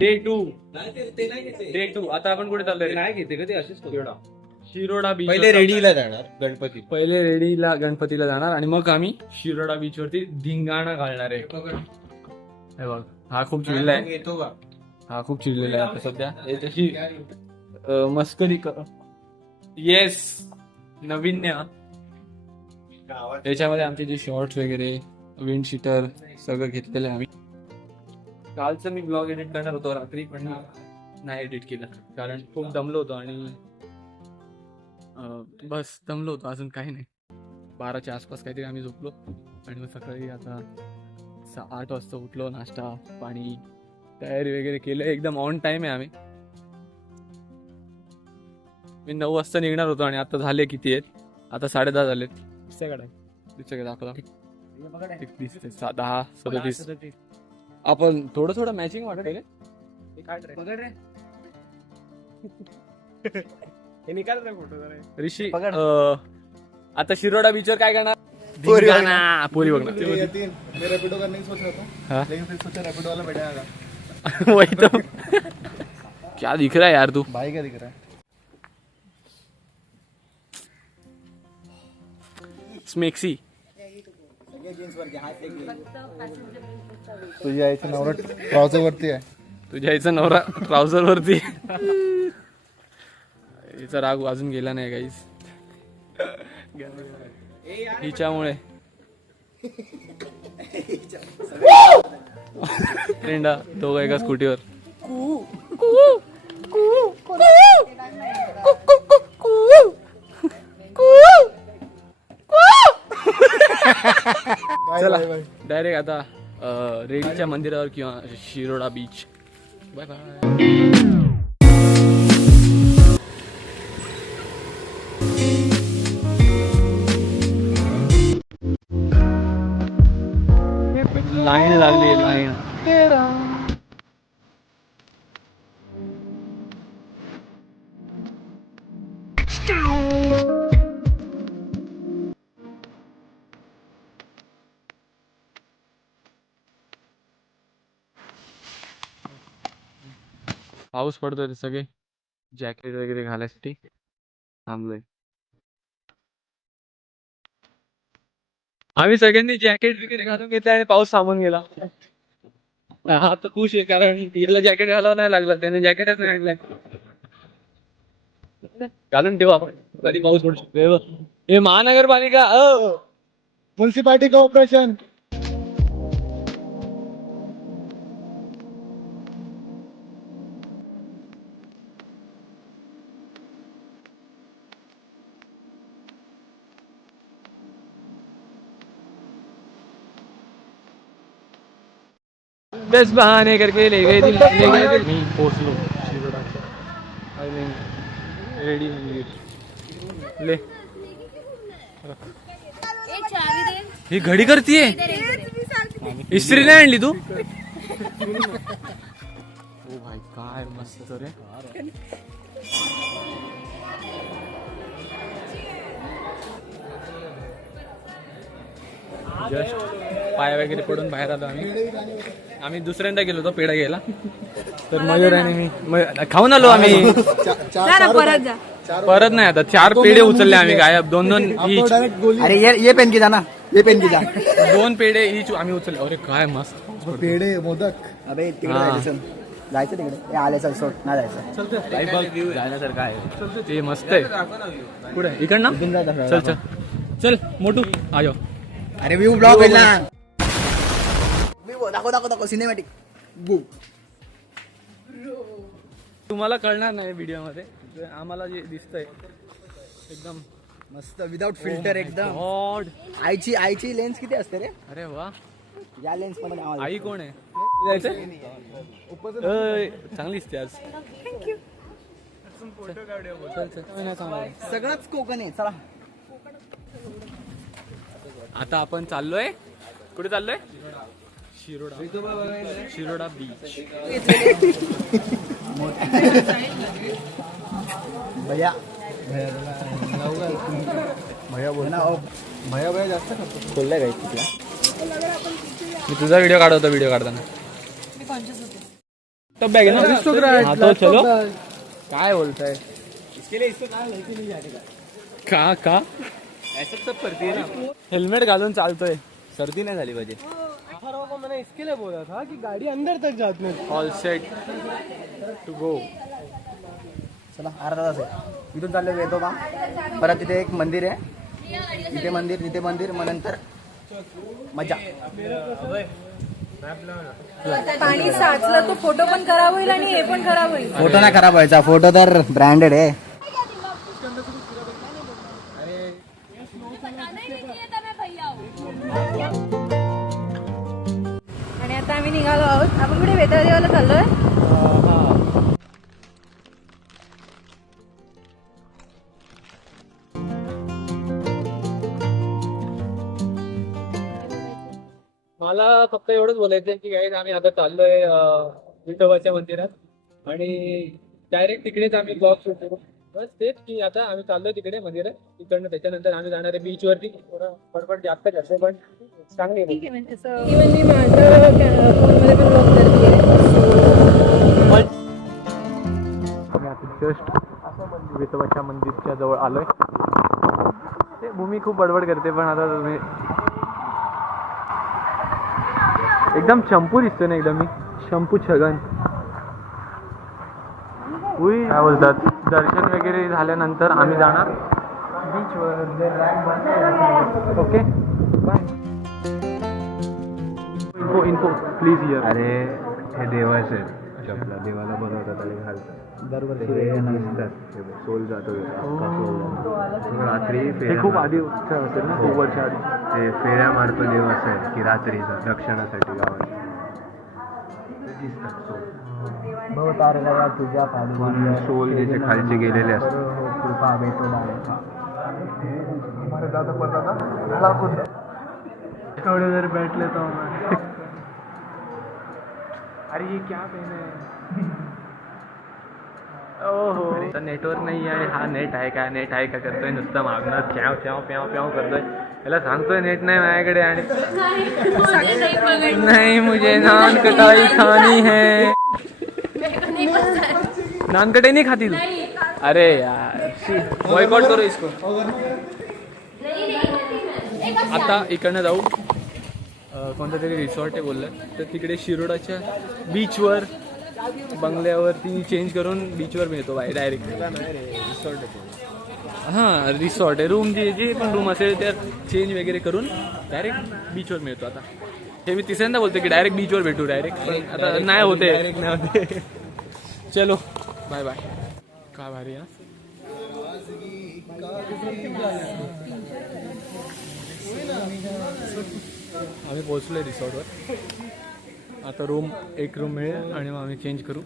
Day 2 आता आपण कुठे चाललोय? नाही घेते का ते असेच शिरोडा बीच. पहिले रेडीला जाणार गणपती. पहिले रेडीला गणपतीला जाणार आणि मग आम्ही शिरोडा बीच वरती धिंगाणा घालणार आहे. हे बघ, हा खूप चिडला आहे. येतो का? हा खूप चिडलेला आहे आता सध्या. याच्याशी मस्करी कर. येस, नवीन्य. याच्यामध्ये आमचे जे शॉर्ट्स वगैरे, विंड शीटर सगळं घेतलेलं आहे आम्ही. कालचं मी ब्लॉग एडिट करणार होतो रात्री, पण नाही एडिट केलं कारण खूप दमलो होतो आणि बस दमलो होतो, अजून काही नाही. 12च्या आसपास काहीतरी आम्ही झोपलो आणि मग सकाळी आता 8 वाजता उठलो. नाश्ता पाणी तयारी वगैरे केलं, एकदम ऑन टाइम आहे आम्ही. मी 9 वाजता निघणार होतो आणि आता झाले किती आहेत? आता 10:30 झालेत. दिसतंय दाखवला, दिसते 10:37. आपण थोडं मॅचिंग वाटत आहे ऋषी. आता शिरोडा बीचवर काय करणार? पोरी बघणार. रैपिडो करने की सोच रहा था, लेकिन फिर सोचा रैपिडो वाला बैठा आएगा. वही तो. क्या दिख रहा है यार तू? भाई क्या दिख रहा है? स्मेक्सी. तुझ्या आईचं नवरा ट्राउझर वरती आहे. तुझ्या आईचा नवरा ट्राउझर वरती. हिचा राग अजून गेला नाही गाईस, हिच्यामुळे. फ्रेंडा दोघं एका स्कूटीवर. चला डायरेक्ट आता रेडीच्या मंदिरावर किंवा Shiroda beach. Bye bye. Line लागली, लाईन. पाऊस पडतोय तर सगळे जॅकेट वगैरे घालायसाठी थांबलोय. आम्ही सगळ्यांनी जॅकेट वगैरे घालून घेतले आणि पाऊस थांबून गेला. हा तर खुश आहे कारण याला जॅकेट घालावं नाही लागलं, त्याने जॅकेटच नाही घातलंय. घालून ठेवा आपण, कधी पाऊस पडू शकतो. हे महानगरपालिका, म्युन्सिपालिटी कॉर्पोरेशन. बस बहाने करके ले गए दिल, ले गए दिल. मी पोहोचलो शिरोडाच्या. रेडी ले. ही घडी करतीये, इस्त्री नाही आणली तू? ओ भाई काय मस्त रे. जस्ट पाय वगैरे पडून बाहेर आलो आम्ही दुसऱ्यांदा गेलो होतो पेढा घ्यायला. तर मयूर आणि मी खाऊन आलो आम्ही. परत नाही, आता 4 पेढे उचलले आम्ही गायब. 2-2 इच. अरे ये पेन की जा ना, ये पेन की जा. 2 पेढे इच आम्ही उचलले. अरे काय मस्त पेढे मोदक. अबे तिकडे जायचं तिकडे आले चल सोड ना जायचं. जाण्यासारखं आहे ते, मस्त आहे. कुठे इकडनं? चल चल चल मोठू आ जाओ. अरे व्ह्यू ब्लॉग होईल ना. दाखव सिनेमॅटिक. तुम्हाला कळणार नाही व्हिडिओ मध्ये, आम्हाला जे दिसतंय एकदम मस्त विदाउट फिल्टर एकदम. गॉड. आईची लेन्स किती असते रे? अरे वा. या लेन्स मध्ये आई कोण आहे? चांगली दिसते आज. सगळंच कोकण आहे. चला आता आपण चाललोय, कुठे चाललोय? शिरोडा बीच. भैया बोल ना. भैया जास्त खोललाय काय तिथला? मी तुझा व्हिडिओ काढवतो व्हिडिओ काढताना. तो बॅग आहे ना हा, तो चलो काय बोलताय का का सब करती है ना, हेल्मेट घालून चालतोय सर्दी नाही झाली पाहिजे. मैंने इसके लिए बोला था कि गाड़ी अंदर तक जाती है. All set to go. चला अर्धा तास आहे इथून चालले येतो का परत तिथे एक मंदिर आहे तिथे मंदिर मग नंतर मजा. पाणी साचलं तो फोटो पण खराब होईल आणि हे पण खराब होईल. फोटो नाही खराब व्हायचा फोटो तर ब्रँडेड आहे. आणि आता आम्ही निघालो आहोत. आपण कुठे वेताळ देवाला चाललोय. मला फक्त एवढंच बोलायचं की काही आम्ही आता चाललोय विठोबाच्या मंदिरात आणि डायरेक्ट तिकडेच आम्ही ब्लॉग शूट करू. बस तेच की आता आम्ही चाललोय तिकडे मंदिरात तिकडनं त्याच्यानंतर आम्ही जाणार आहे बीच वरती. थोडं पडपड जास्त जास्त पण चांगली ठीक आहे म्हणजे असं इव्हन मी माझ्या फोनमध्ये पण ब्लॉग करते. जस्ट विठोबाच्या मंदिरच्या जवळ आलोय. ते भूमी खूप बडबड करते पण आता तुम्ही एकदम शंपू दिसतो ना एकदम मी शंपू छगन. काय बोलतात दर्शन वगैरे झाल्यानंतर आम्ही जाणार बीचवर. Okay bye. Info please here. अरे हे देवाचे आहेत, आपल्या देवाला बनवतात आणि घालतात दरवर्षी सोल जातो रात्री हे फेऱ्या खूप मारतो. आधी असेल ना खूप वर्ष आधी. ते फेऱ्या मारतो देव असं आहे की रात्रीचा रक्षणासाठी गावात ते दिसतात सोल. तुझ्या पण सोल ज्याचे खालचे गेलेले असतात कृपा भेटो थोड़े देर बैठ लेता हूँ मैं. अरे ये क्या पहने है. ओहो नेटवर्क नाही आहे. हा नेट आहे का करतोय नुसतं मागणार च्याव च्याव प्याव प्याव करतोय. याला सांगतोय नेट नाही माझ्याकडे आणि नाही मुझे नान कटाई खानी है. नान कटाई नहीं खाती तू. अरे यार बॉयकॉट करो इसको. आता इकडनं जाऊ कोणतं तरी रिसॉर्ट आहे बोललं तर तिकडे शिरोडाच्या बीचवर बंगल्यावरती चेंज करून बीचवर मिळतो बाय डायरेक्ट. हां रिसॉर्ट आहे. रूम जे पण रूम असेल त्या चेंज वगैरे करून डायरेक्ट बीचवर मिळतो. आता हे मी तिसऱ्यांदा बोलतो की डायरेक्ट बीचवर भेटू डायरेक्ट पण आता नाही होते. चलो बाय बाय. काय भारी आहे. आम्ही पोहोचलोय रिसॉर्टवर. आता एक रूम मिळेल आणि मग आम्ही चेंज करू.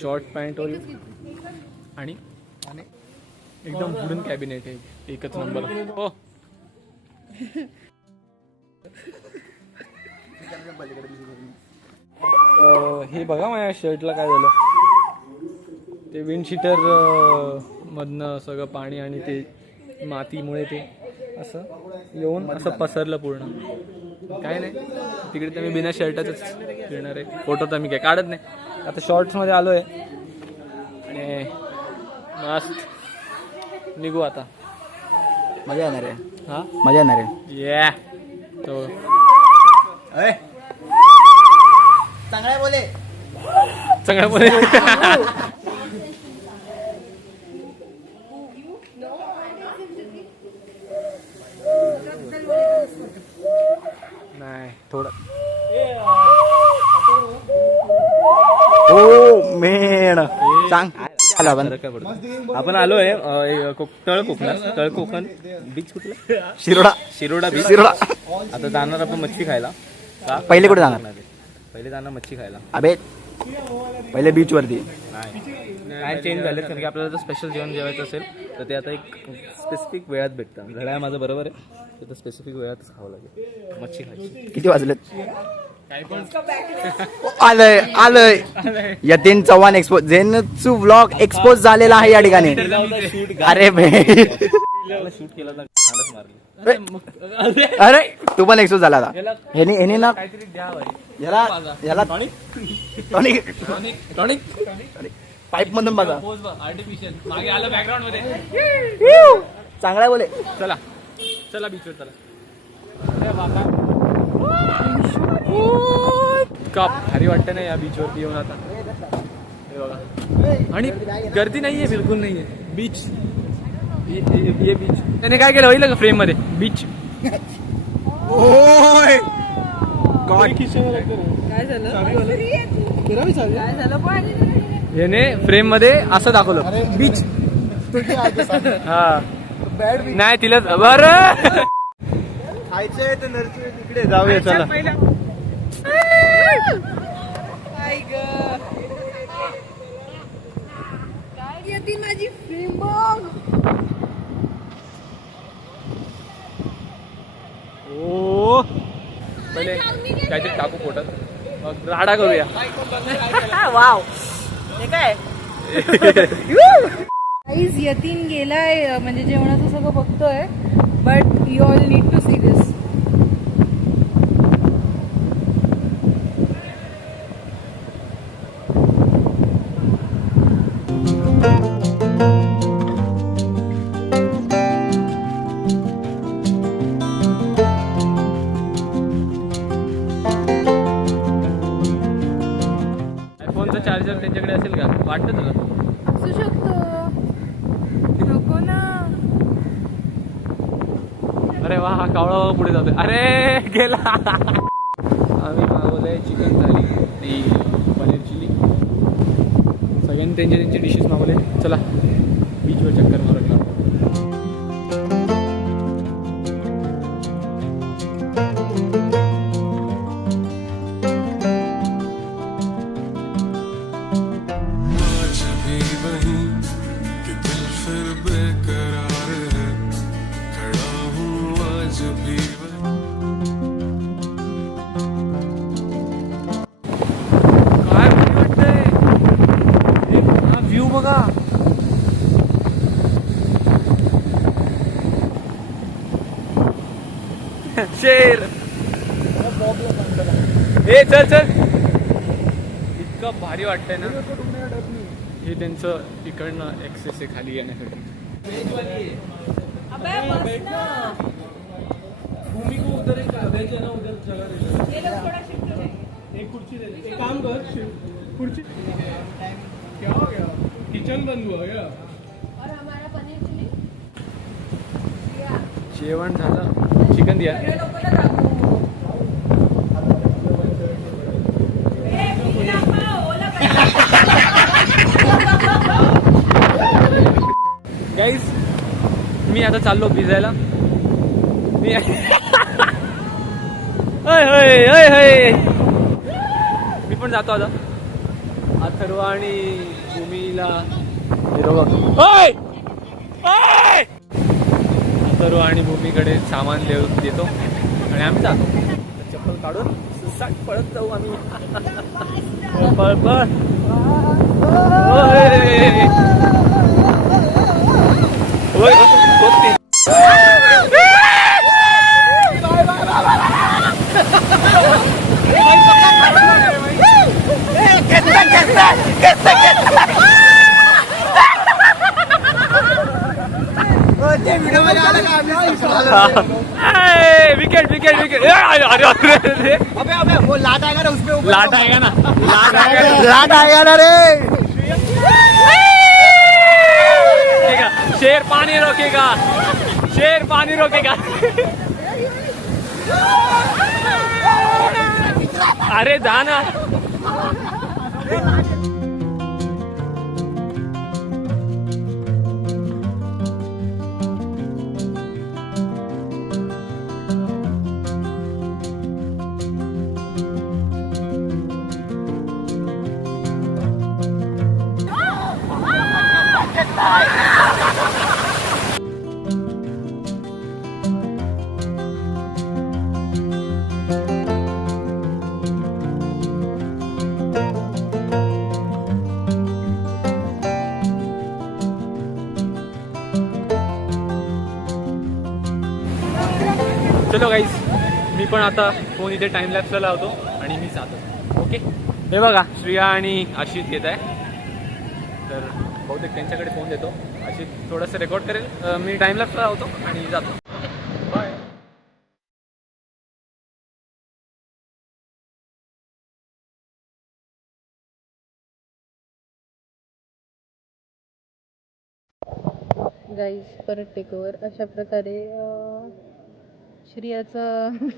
शॉर्ट पॅन्ट आणि एकदम वुडन कॅबिनेट आहे एकच नंबर. हो हे बघा माझ्या शर्टला काय झालं. ते विंडशीटर मधनं सगळं पाणी आणि ते मातीमुळे ते असं येऊन असं पसरलं पूर्ण. काय नाही तिकडे तर मी बिना शर्टाचंच फिरणार आहे. फोटो तर मी काय काढत नाही. आता शॉर्ट्समध्ये आलो आहे आणि मस्त निघू आता. मजा येणार आहे. हां मजा येणार आहे. ये तो चांगला बोले चांगला बोले. नाही थोडं ओ मेण सांग आला आपण आलोय तळ कोकण बीच कुठलं शिरोडा बीच. आता जाणार आपण मच्छी खायला. पहिले कुठे जाणार. पहिले जाणार मच्छी खायला. अबे पहिले बीच वरती. काय चेंज झाले कारण की आपल्याला जर स्पेशल जेवण जेवायचं असेल तर ते आता एक स्पेसिफिक वेळात भेटतं. घड्याळ माझं बरोबर आहे तर स्पेसिफिक वेळातच खावं लागेल मच्छी खायची. किती वाजलेत. आलंय यतीन चव्हाण एक्सपोज झेनचू व्लॉग एक्सपोज झालेला आहे या ठिकाणी. अरे शूट केला तर कांडच मारली. अरे तू पण एक्सपोज झाला आता. ह्यानी ना काहीतरी द्या भाई. ह्याला टॉनिक पाईप मधून बघा. आर्टिफिशियल मागे आलं बॅकग्राऊंड मध्ये. चांगला बोले. चला चला बीचवर चला. का भारी वाटतं ना या बीचवरती येऊन आता. हे बघा आणि गर्दी नाहीये, बिलकुल नाहीये. बीच ये बीच त्याने काय केलं होईल का फ्रेम मध्ये बीच. याने फ्रेम मध्ये असं दाखवलं बीच. हा नाही तिला बरं खायचे तर नरचे तिकडे जाऊया चला. काय येते माझी फ्रेम बघ. ओ पहिले काहीतरी टाकू पोटात मग राडा करूया. वाव हे काय गाईज यतीन गेलाय म्हणजे जेवणाचं सगळं बघतोय. But you all need to see this. आयफोनचा चार्जर त्यांच्याकडे असेल का वाटतं तुला. असू शकतो. नको ना. अरे वा हा कावळा बाबा पुढे जातोय. अरे गेला. आम्ही मागवलंय चिकन थाली आणि पनीर चिली. सगळ्यांनी त्यांचे डिशेस मागवले. चला बीचवर चक्कर मारून येऊ. आज भी वहीं कि दिल फिर बेकरार है, खड़ा हूँ आज भी वहीं. काय भारी वाटतंय. हा व्ह्यू बघा. शेर ए चल चल. इतकं भारी वाटतंय ना. हे त्यांचं इकडनं एक्सेस आहे खाली येण्यासाठी. जेवण झालं. चिकन द्या. गाईज मी आता चाललो भिजायला. मी मी पण जातो आता. अथर्व आणि भूमीला अथर्व आणि भूमीकडे सामान देतो आणि आम्ही जातो. चप्पल काढून सुसाट पळत जाऊ आम्ही. पळ पळ. Wicket wicket wicket. अरे अबे वो लाट आएगा ना उसपे. लाट आएगा ना. लाट आएगा ना रे. शेर पानी रोकेगा. शेर पानी रोकेगा. अरे जाना. आपण आता फोन इथे टाइम लॅप्सला लावतो आणि मी जातो. ओके, हे बघा श्रिया आणि आशित येत आहे, तर बहुतेक त्यांच्याकडे फोन देतो. आशित थोडंसं रेकॉर्ड करेल, मी टाइम लॅप्सला लावतो आणि जातो. बाय. गाईज परत टेक ओव्हर. अशा प्रकारे श्रियाचा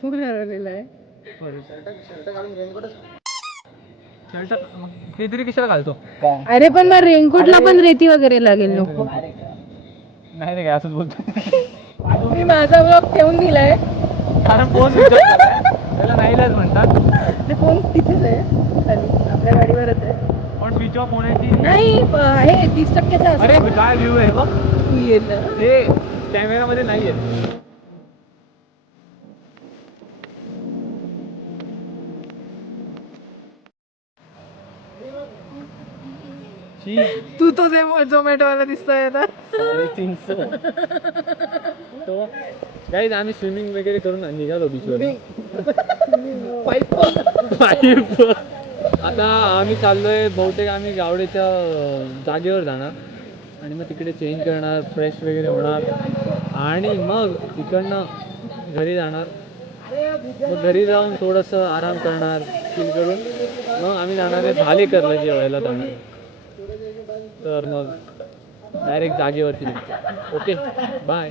फोन हरवलेला आहे. ते तरी कशाला घालतो? अरे पण मग रेनकोटला पण रेती वगैरे लागेल नको. नाही रे, काय असंच बोलतो. तुम्ही माझा ब्लॉग ठेवून दिलाय कारण फोन त्याला नाहीलाच म्हणतात. ते फोन तिथेच आहे खाली आपल्या गाडीवरच आहे. पण स्विच ऑफ होण्याची नाही आहे 30%चा. अरे काय व्ह्यू आहे बघ, येतं हे कॅमेरामध्ये नाही आहे. तू तो झोमॅटोवाला दिसतोय आता. गाईज आम्ही स्विमिंग वगैरे करून निघालो बीचवर. आता आम्ही चाललोय, बहुतेक आम्ही गावडेच्या जागेवर जाणार आणि मग तिकडे चेंज करणार, फ्रेश वगैरे होणार आणि मग तिकडनं घरी जाणार. मग घरी जाऊन थोडंसं आराम करणार, चिल करून मग आम्ही जाणार आहे भालेकरला जेवायला जाणार. तर मग डायरेक्ट जागेवरती. Okay, bye.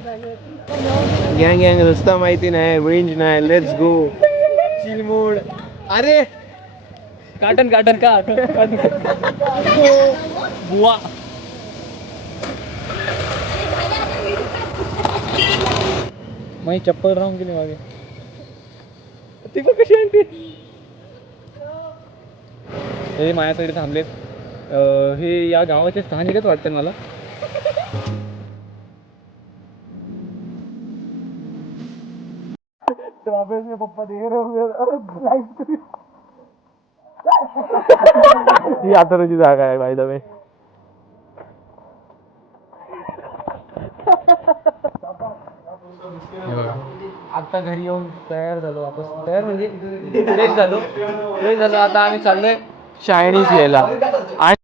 गँग रस्ता माहिती नाही, रेंज नाही, लेट्स गो चिल मूड. अरे काटन का बुवा. माझी चप्पल राहून गेली मागे. ती पण कशी आणते? हे माझ्यासाठी थांबलेत. हे या गावाचे स्थानिकच वाटते मला. ही आतरची जागा आहे बाय द वे. आता घरी येऊन तयार झालो वापस. तयार म्हणजे फ्रेश झालो. आता आम्ही चाललोय चायनीज घ्यायला. आणि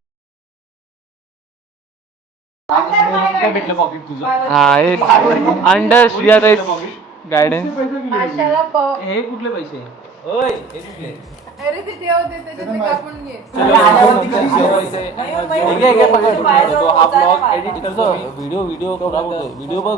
काय भेटलं पॉकेट तुझं? हा, हे अंडर श्रियाताई गायडन्स. हे कुठले पैसे? अरे ते ठेवते त्याच्यात कापून घे. हा ब्लॉग एडिट करतो. व्हिडिओ बघ.